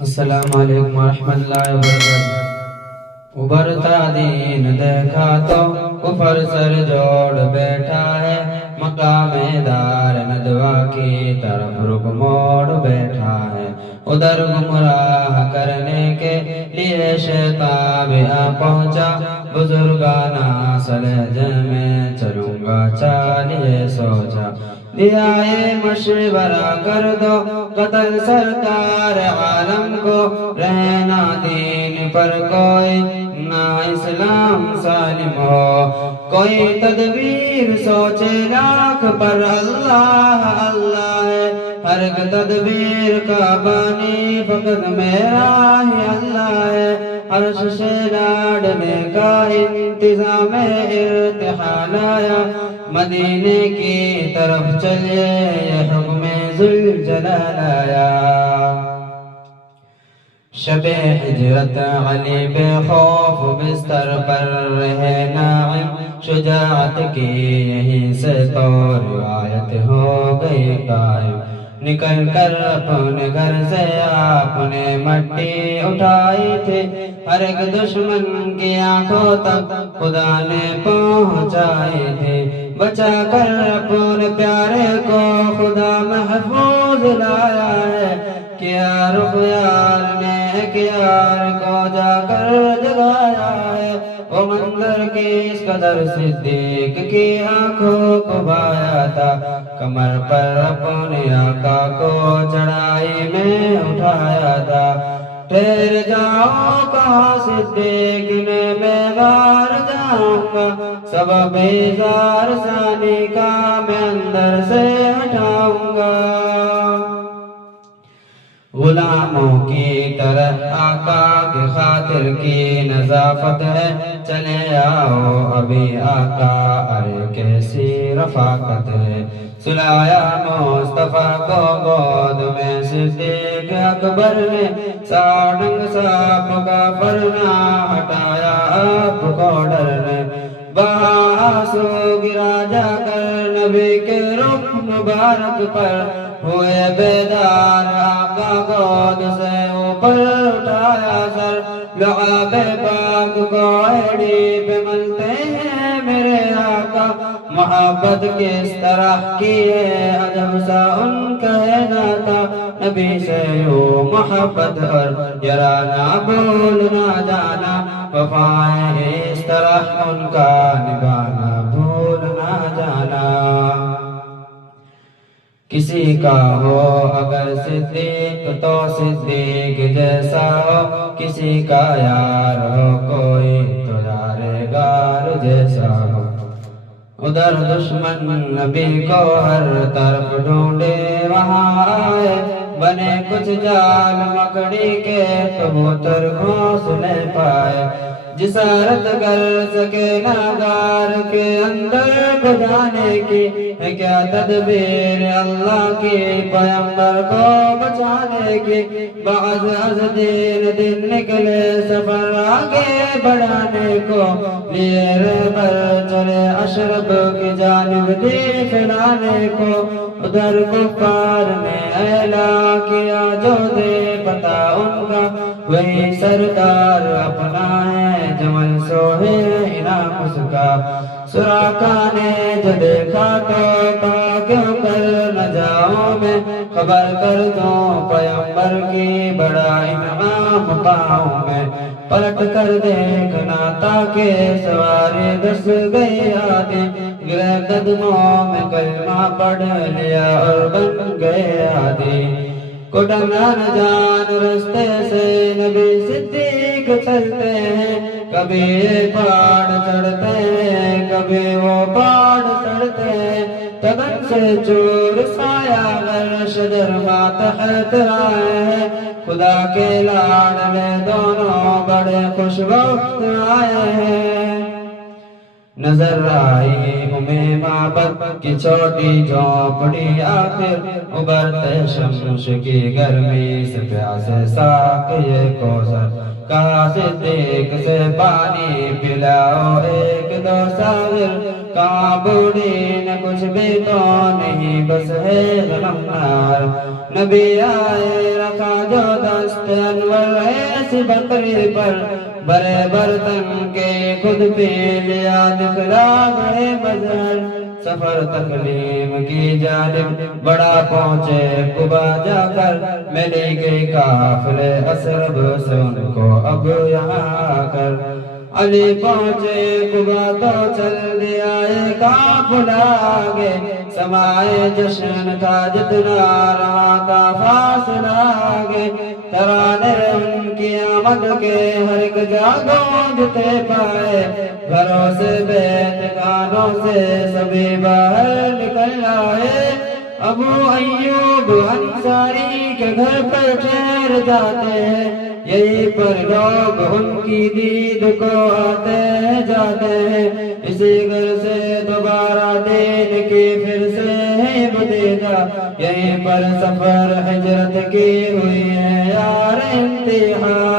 السلام علیکم ورحمۃ اللہ وبرکاتہ۔ ابھرتا دین دیکھا تو کفر سر جوڑ بیٹھا ہے، مقام دار ندوہ کی طرف رخ موڑ بیٹھا ہے۔ ادھر گمراہ کرنے کے لیے شیطان بھی آ پہنچا، بزرگانہ سلجھے میں چلوں گا چالیے سوچا۔ دیا یہ مشورہ کر دو قتل سرکار عالم کو، رہنا دین پر کوئی نہ اسلام سالم ہو۔ کوئی تدبیر سوچے لاکھ پر اللہ اللہ ہے، ہر ایک تدبیر کا بانی فقط میرا ہی اللہ ہے۔ عرش سے لاڑنے کا انتظام ارتحال آیا، مدینے کی طرف چلیے یہ حکم ذوالجلال آیا۔ شب ہجرت علی بے خوف بستر پر رہے ناعم، شجاعت کی یہیں سے تو روایت ہو گئی قائم۔ نکل کر اپنے گھر سے آپ نے مٹی اٹھائی تھی، ہر ایک دشمن کی آنکھوں تک خدا نے پہنچائی تھی۔ بچا کر اپنے پیارے کو خدا محفوظ لایا ہے، کیا رخ یار نے ایک یار کو جا کر جگایا ہے۔ وہ منظر کس قدر صدیق کی آنکھوں کو بھایا تھا، کمر پر اپنے آقا کو چڑھائی میں اٹھایا تھا۔ ٹھہر جاؤ کہا صدیق نے میں باہر جاؤں گا، سبب اظہار ثانی کا میں اندر سے ہٹاؤں گا۔ غلاموں کی طرح آقا کی خاطر کی نظافت ہے، چلے آؤ ابھی آقا ارے کیسی رفاقت ہے۔ سلایا مصطفیٰ کو گود میں صدیق اکبر نے، ساڑھنگ سانپ کا پرنا ہٹایا آپ کو ڈر نے۔ آنسو گرا جا کر نبی کے رخ مبارک پر، ہوئے بیدار آقا گود سے اوپر اٹھایا سر۔ لعاب پاک کو ایڑی پہ ملتے ہیں میرے آقا، محبت کس طرح کی ہے عجب سا ان کہنا تھا۔ نبی سے یوں محبت اور ذرا نہ بھول نہ جانا، وفائیں اس طرح ان کا نبھانا بھول نہ جانا۔ کسی کا ہو اگر صدیق تو صدیق جیسا ہو، کسی کا یار ہو کوئی تو یار غار جیسا ہو۔ ادھر دشمن نبی کو ہر طرف ڈھونڈے وہاں آئے، بنے کچھ جال مکڑی کے کبوتر گھونسلے پائے۔ جسارت کر سکے ناگار کے اندر کو جانے کی، ہے کیا تدبیر اللہ کی پیغمبر کو بچانے کی۔ بعض از دن نکلے سفر آگے بڑھانے کو، لیے رہبر چلے اشرب کی جانب دی پھیلانے کو۔ ادھر کفار نے اعلان کیا جو دے پتا ان کا، وہی سردار اپنا ہے جمل سوہے انعام اس کا۔ سراقہ نے جو دیکھا تو کہا کیوں کر نہ جاؤں میں، خبر کر دوں پیغمبر کی بڑا انعام پاؤں میں۔ پلٹ کر دیکھنا تاکہ سواری دس گئی آدھی، گرے قدموں میں کلمہ پڑھ لیا اور بن گئے عادی۔ کٹنا نہ جان رستے سے نبی صدیق چلتے ہیں، کبھی یہ پہاڑ چڑھتے ہیں کبھی وہ پہاڑ چڑھتے ہیں۔ تگن سے چور سایہ گر شجر ماتحت آئے ہیں، خدا کے لاڈلے دونوں بڑے خوش وقت آئے ہیں۔ نظر آئی معبد کی چھوٹی جھونپڑی، آخر ابھرتے شمس کی گرمی سے پیاسے ساقیے کوثر، کہا صدیق سے پانی پلاؤ ایک دو ساغر، کہاں بوڑھی نے کچھ بھی تو نہیں بس ہے غمنار۔ نبی آئے رکھا جو دست بکری پر بڑے برتن کے خود پی لیا دکھلا گئے مظہر سفر تکلیم کی جانب بڑا پہنچے قبا جا کر ملی گئی قافلے اسرب سے ان کو اب یہاں آ کر علی پہنچے قبا تو چل دیا ایک قافلہ آگے سمائے جشن کا جتنا رہا تھا فاصلہ آگے ترانے ان کی آمد کے ہر ایک جا گونجتے پائے گھروں سے بیت خانوں سے سبھی باہر نکل آئے ابو ایوب انصاری کے گھر پر ٹھہر جاتے ہیں یہی پر لوگ ان کی دید کو آتے جاتے ہیں اسی گھر سے دوبارہ دین کی پھر سے بدیدہ یہیں پر سفر ہجرت کی ہوئی ہے یار انتہا